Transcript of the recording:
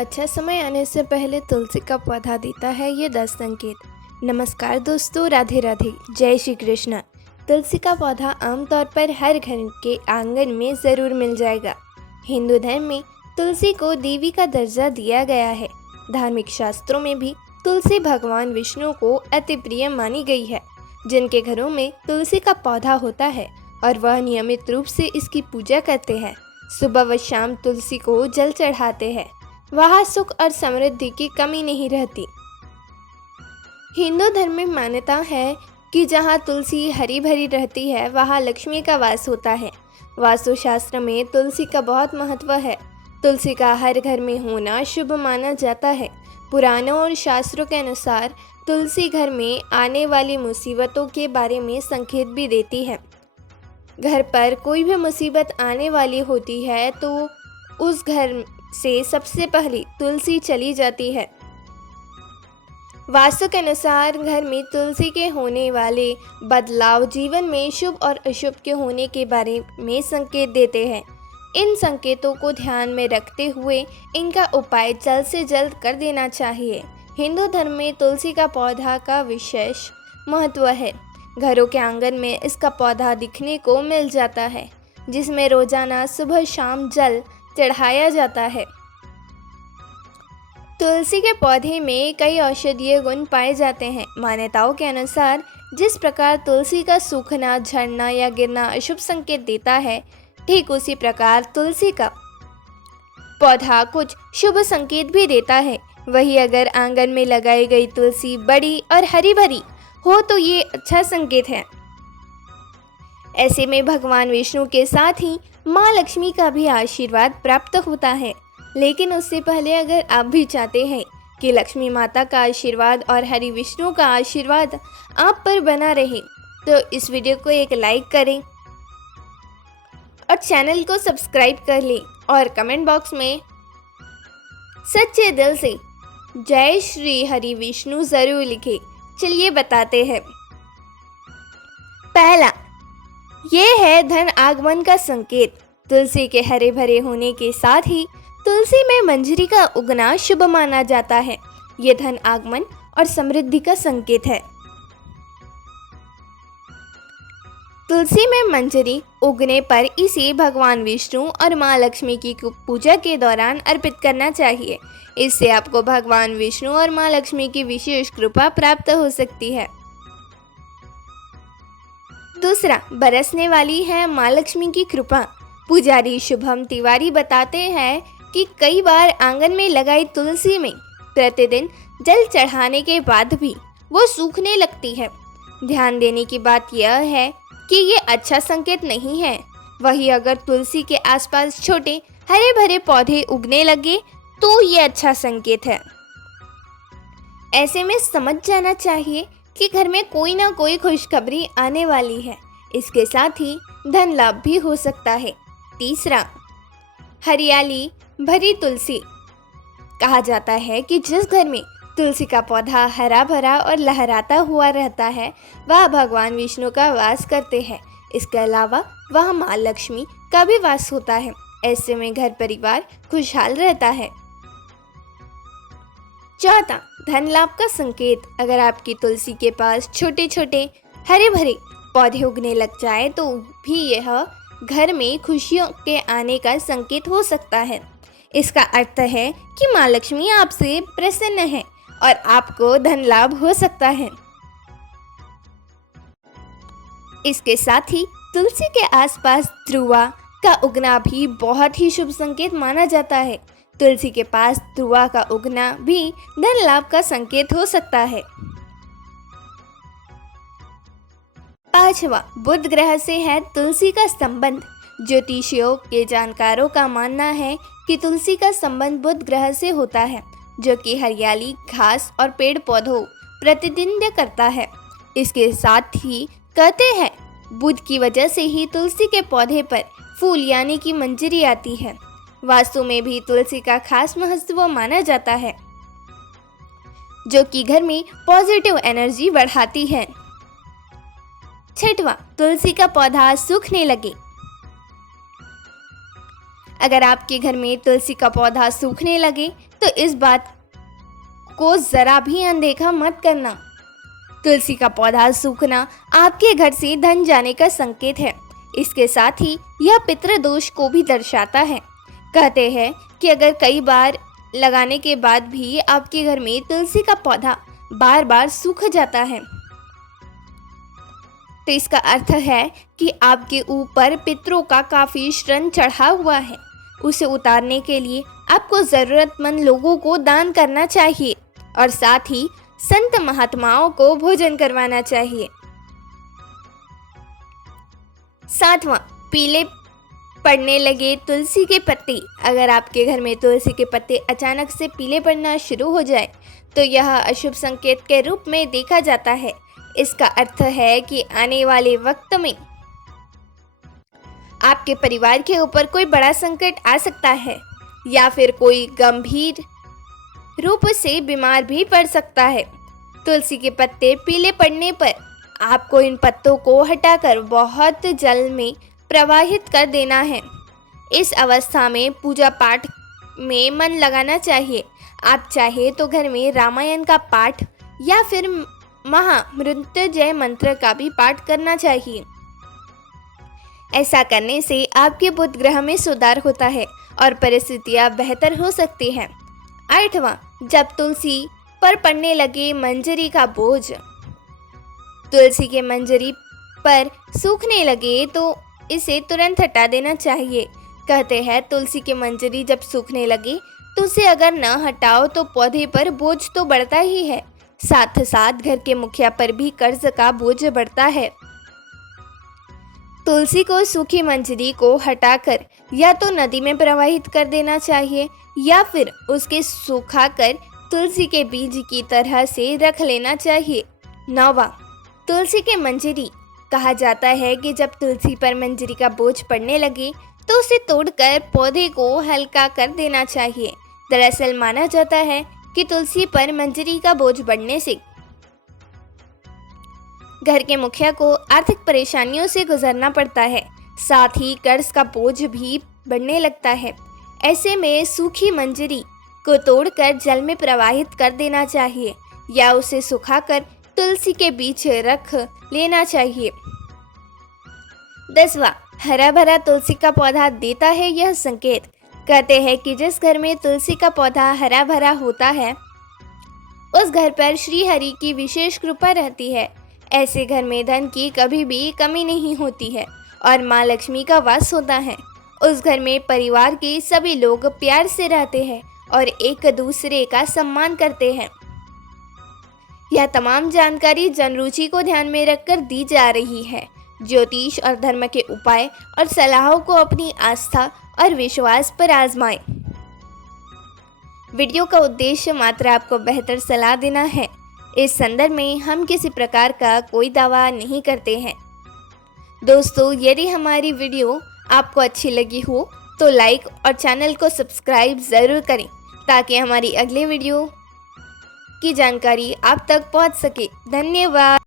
अच्छा समय आने से पहले तुलसी का पौधा देता है ये 10 संकेत। नमस्कार दोस्तों, राधे राधे, जय श्री कृष्ण। तुलसी का पौधा आमतौर पर हर घर के आंगन में ज़रूर मिल जाएगा। हिंदू धर्म में तुलसी को देवी का दर्जा दिया गया है। धार्मिक शास्त्रों में भी तुलसी भगवान विष्णु को अति प्रिय मानी गई है। जिनके घरों में तुलसी का पौधा होता है और वह नियमित रूप से इसकी पूजा करते हैं, सुबह व शाम तुलसी को जल चढ़ाते हैं, वहाँ सुख और समृद्धि की कमी नहीं रहती। हिंदू धर्म में मान्यता है कि जहाँ तुलसी हरी भरी रहती है वहाँ लक्ष्मी का वास होता है। वास्तुशास्त्र में तुलसी का बहुत महत्व है। तुलसी का हर घर में होना शुभ माना जाता है। पुराणों और शास्त्रों के अनुसार तुलसी घर में आने वाली मुसीबतों के बारे में संकेत भी देती है। घर पर कोई भी मुसीबत आने वाली होती है तो उस घर से सबसे पहले तुलसी चली जाती है। वास्तु के अनुसार घर में तुलसी के होने वाले बदलाव जीवन में शुभ और अशुभ के होने के बारे में संकेत देते हैं। इन संकेतों को ध्यान में रखते हुए इनका उपाय जल्द से जल्द कर देना चाहिए। हिंदू धर्म में तुलसी का पौधा का विशेष महत्व है। घरों के आंगन में इसका पौधा दिखने को मिल जाता है, जिसमें रोजाना सुबह शाम जल चढ़ाया जाता है। तुलसी के पौधे में कई औषधीय गुण पाए जाते हैं। मान्यताओं के अनुसार जिस प्रकार तुलसी का सूखना, झड़ना या गिरना अशुभ संकेत देता है, ठीक उसी प्रकार तुलसी का पौधा कुछ शुभ संकेत भी देता है। वही अगर आंगन में लगाई गई तुलसी बड़ी और हरी भरी हो तो ये अच्छा संकेत है। ऐसे में भगवान विष्णु के साथ ही माँ लक्ष्मी का भी आशीर्वाद प्राप्त होता है। लेकिन उससे पहले अगर आप भी चाहते हैं कि लक्ष्मी माता का आशीर्वाद और हरि विष्णु का आशीर्वाद आप पर बना रहे तो इस वीडियो को एक लाइक करें और चैनल को सब्सक्राइब कर लें और कमेंट बॉक्स में सच्चे दिल से जय श्री हरि विष्णु जरूर लिखें। चलिए बताते हैं। पहला, ये है धन आगमन का संकेत। तुलसी के हरे भरे होने के साथ ही तुलसी में मंजरी का उगना शुभ माना जाता है। ये धन आगमन और समृद्धि का संकेत है। तुलसी में मंजरी उगने पर इसे भगवान विष्णु और माँ लक्ष्मी की पूजा के दौरान अर्पित करना चाहिए। इससे आपको भगवान विष्णु और माँ लक्ष्मी की विशेष कृपा प्राप्त हो सकती है। दूसरा, बरसने वाली है माँ लक्ष्मी की कृपा। पुजारी शुभम तिवारी बताते हैं कि कई बार आंगन में लगाई तुलसी में प्रतिदिन जल चढ़ाने के बाद भी वो सूखने लगती है। ध्यान देने की बात यह है कि ये अच्छा संकेत नहीं है। वही अगर तुलसी के आसपास छोटे हरे भरे पौधे उगने लगे तो ये अच्छा संकेत है। ऐसे में समझ जाना चाहिए कि घर में कोई ना कोई खुशखबरी आने वाली है। इसके साथ ही धन लाभ भी हो सकता है। तीसरा, हरियाली भरी तुलसी। कहा जाता है कि जिस घर में तुलसी का पौधा हरा भरा और लहराता हुआ रहता है वह भगवान विष्णु का वास करते हैं। इसके अलावा वह माँ लक्ष्मी का भी वास होता है। ऐसे में घर परिवार खुशहाल रहता है। चौथा, धन लाभ का संकेत। अगर आपकी तुलसी के पास छोटे छोटे हरे भरे पौधे उगने लग जाए तो भी यह घर में खुशियों के आने का संकेत हो सकता है। इसका अर्थ है कि माँ लक्ष्मी आपसे प्रसन्न है और आपको धन लाभ हो सकता है। इसके साथ ही तुलसी के आसपास ध्रुवा का उगना भी बहुत ही शुभ संकेत माना जाता है। तुलसी के पास ध्रुवा का उगना भी धन लाभ का संकेत हो सकता है। पांचवा, बुध ग्रह से है तुलसी का संबंध। ज्योतिषियों के जानकारों का मानना है कि तुलसी का संबंध बुध ग्रह से होता है, जो कि हरियाली, घास और पेड़ पौधों प्रतिनिधित्व करता है। इसके साथ ही कहते हैं बुध की वजह से ही तुलसी के पौधे पर फूल यानी कि मंजरी आती है। वास्तु में भी तुलसी का खास महत्व माना जाता है, जो कि घर में पॉजिटिव एनर्जी बढ़ाती है। छठवां, तुलसी का पौधा सूखने लगे। अगर आपके घर में तुलसी का पौधा सूखने लगे तो इस बात को ज़रा भी अनदेखा मत करना। तुलसी का पौधा सूखना आपके घर से धन जाने का संकेत है। इसके साथ ही यह पितृदोष को भी दर्शाता है। कहते हैं कि अगर कई बार लगाने के बाद भी आपके घर में तुलसी का पौधा बार बार सूख जाता है तो इसका अर्थ है कि आपके ऊपर पितरों का काफ़ी ऋण चढ़ा हुआ है। उसे उतारने के लिए आपको ज़रूरतमंद लोगों को दान करना चाहिए और साथ ही संत महात्माओं को भोजन करवाना चाहिए। 7वां, पीले पड़ने लगे तुलसी के पत्ते। अगर आपके घर में तुलसी के पत्ते अचानक से पीले पड़ना शुरू हो जाए तो यह अशुभ संकेत के रूप में देखा जाता है। इसका अर्थ है कि आने वाले वक्त में आपके परिवार के ऊपर कोई बड़ा संकट आ सकता है या फिर कोई गंभीर रूप से बीमार भी पड़ सकता है। तुलसी के पत्ते पीले पड़ने पर आपको इन पत्तों को हटाकर बहुत जल में प्रवाहित कर देना है। इस अवस्था में पूजा पाठ में मन लगाना चाहिए। आप चाहे तो घर में रामायण का पाठ या फिर महामृत्युंजय मंत्र का भी पाठ करना चाहिए। ऐसा करने से आपके बुध ग्रह में सुधार होता है और परिस्थितियां बेहतर हो सकती हैं। 8वां, जब तुलसी पर पड़ने लगे मंजरी का बोझ। तुलसी के मंजरी पर सूखने लगे तो इसे तुरंत हटा देना चाहिए। कहते हैं तुलसी की मंजरी जब सूखने लगे तो उसे अगर न हटाओ तो पौधे पर बोझ तो बढ़ता ही है, साथ साथ घर के मुखिया पर भी कर्ज का बोझ बढ़ता है। तुलसी को सूखी मंजरी को हटाकर या तो नदी में प्रवाहित कर देना चाहिए या फिर उसके सुखाकर तुलसी के बीज की तरह से रख लेना चाहिए। 9वां, तुलसी के मंजरी। कहा जाता है कि जब तुलसी पर मंजरी का बोझ पड़ने लगे तो उसे तोड़कर पौधे को हल्का कर देना चाहिए। दरअसल माना जाता है कि तुलसी पर मंजरी का बोझ बढ़ने से घर के मुखिया को आर्थिक परेशानियों से गुजरना पड़ता है, साथ ही कर्ज का बोझ भी बढ़ने लगता है। ऐसे में सूखी मंजरी को तोड़कर जल में प्रवाहित कर देना चाहिए या उसे सुखाकर तुलसी के बीच रख लेना चाहिए। 10वां, हरा भरा तुलसी का पौधा देता है यह संकेत। कहते हैं कि जिस घर में तुलसी का पौधा हरा भरा होता है उस घर पर श्री हरि की विशेष कृपा रहती है। ऐसे घर में धन की कभी भी कमी नहीं होती है और माँ लक्ष्मी का वास होता है। उस घर में परिवार के सभी लोग प्यार से रहते हैं और एक दूसरे का सम्मान करते हैं। यह तमाम जानकारी जनरुचि को ध्यान में रखकर दी जा रही है। ज्योतिष और धर्म के उपाय और सलाहों को अपनी आस्था और विश्वास पर आजमाएं। वीडियो का उद्देश्य मात्र आपको बेहतर सलाह देना है। इस संदर्भ में हम किसी प्रकार का कोई दावा नहीं करते हैं। दोस्तों, यदि हमारी वीडियो आपको अच्छी लगी हो तो लाइक और चैनल को सब्सक्राइब ज़रूर करें ताकि हमारी अगले वीडियो की जानकारी आप तक पहुंच सके। धन्यवाद।